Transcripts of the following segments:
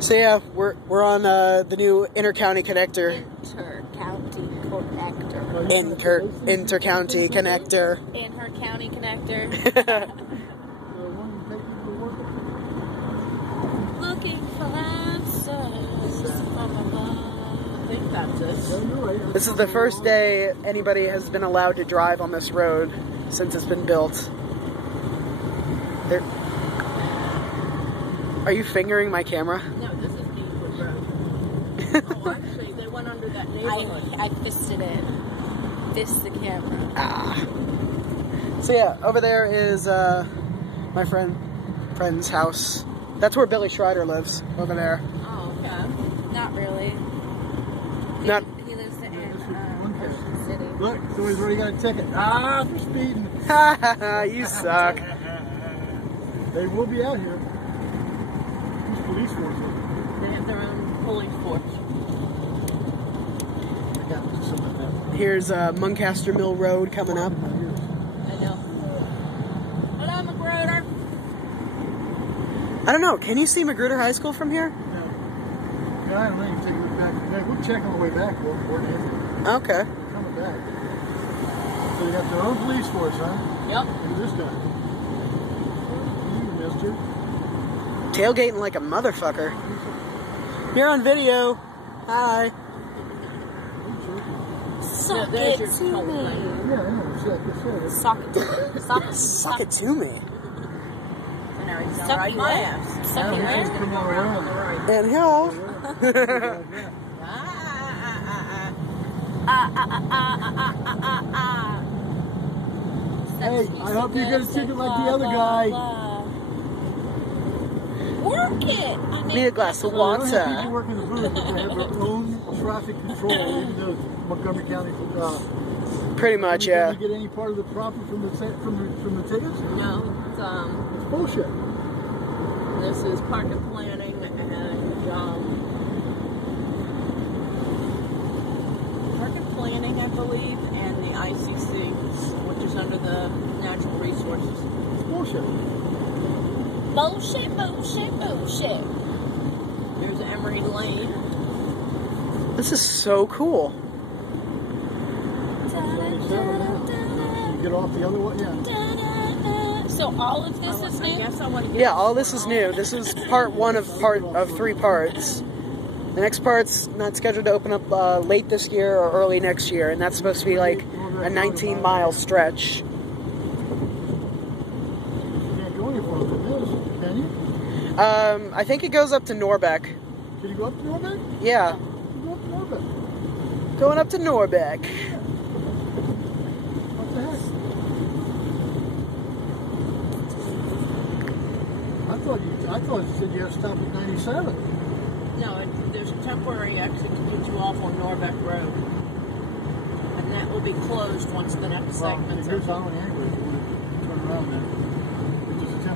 So yeah, we're on the new InterCounty Connector. InterCounty Connector. InterCounty Connector. InterCounty Connector. Looking for answers. I think that's it. This is the first day anybody has been allowed to drive on this road since it's been built. Are you fingering my camera? No, this is Gaithersburg Road. Oh, actually, they went under that neighborhood. I fisted it. Fist the camera. Ah. So yeah, over there is my friend's house. That's where Billy Schreider lives, over there. Oh, okay. Not really. He lives in Ocean City. Look, so he's already got a ticket. Ah, for speeding. You suck. They will be out here. Police force. They have their own police force. Here's Muncaster Mill Road coming up. I know. Hello, Magruder. I don't know. Can you see Magruder High School from here? No. Yeah, I don't know. You can take it back. We'll check on the way back. Okay. Coming back. So they got their own police force, huh? Yep. Look at this guy. You, mister. Tailgating like a motherfucker. You're on video. Hi. Suck it to me. Yeah, I know. Suck it to me. Suck it to me. Suck my ass. Suck it ass. And here. Hey, I hope you get a ticket like the other guy. Work it! I Need a glass of water. People work in the booth, but they have their own traffic control, even though it's Montgomery County. Pretty much, yeah. Did you get any part of the profit from the tickets? No, it's bullshit. This is parking planning and parking planning, I believe, and the ICC, which is under the natural resources. It's bullshit. Bullshit, bullshit, bullshit. There's Emery Lane. This is so cool. You get off the other one, yeah. So all of this is new? I guess I want to get all this is new. This is part one of 3 parts. The next part's not scheduled to open up late this year or early next year, and that's supposed to be like a 19-mile stretch. I think it goes up to Norbeck. Can you go up to Norbeck? Yeah. You go up to Norbeck. Going up to Norbeck. What the heck? I thought you said you had to stop at 97. No, there's a temporary exit to get you off on Norbeck Road. And that will be closed once the next segment's here's open. Holland anyway. Turn around there.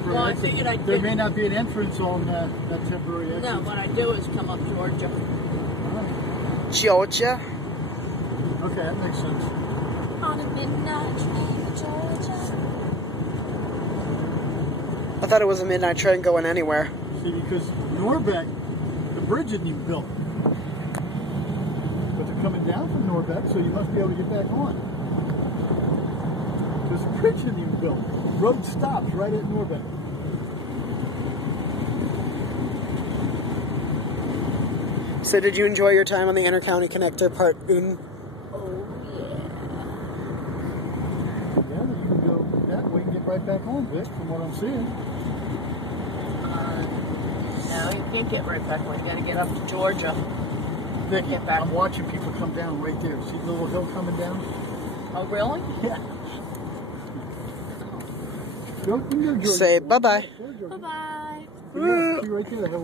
Well, I figured I'd there may not be an entrance on that temporary exit. No, what I do is come up Georgia. Georgia? Okay, that makes sense. On a midnight train to Georgia. I thought it was a midnight train going anywhere. See, because Norbeck, the bridge isn't even built. But they're coming down from Norbeck, so you must be able to get back on. Because the bridge isn't even built. The road stops right at Norbeck. So did you enjoy your time on the InterCounty Connector Part 1? Oh, yeah. Yeah, you can go that way and get right back on, Vic, from what I'm seeing. No, you can't get right back on. You got to get up to Georgia. Vic, Get back. I'm watching people come down right there. See the little hill coming down? Oh, really? Yeah. Go, Say bye-bye. Bye-bye. right there.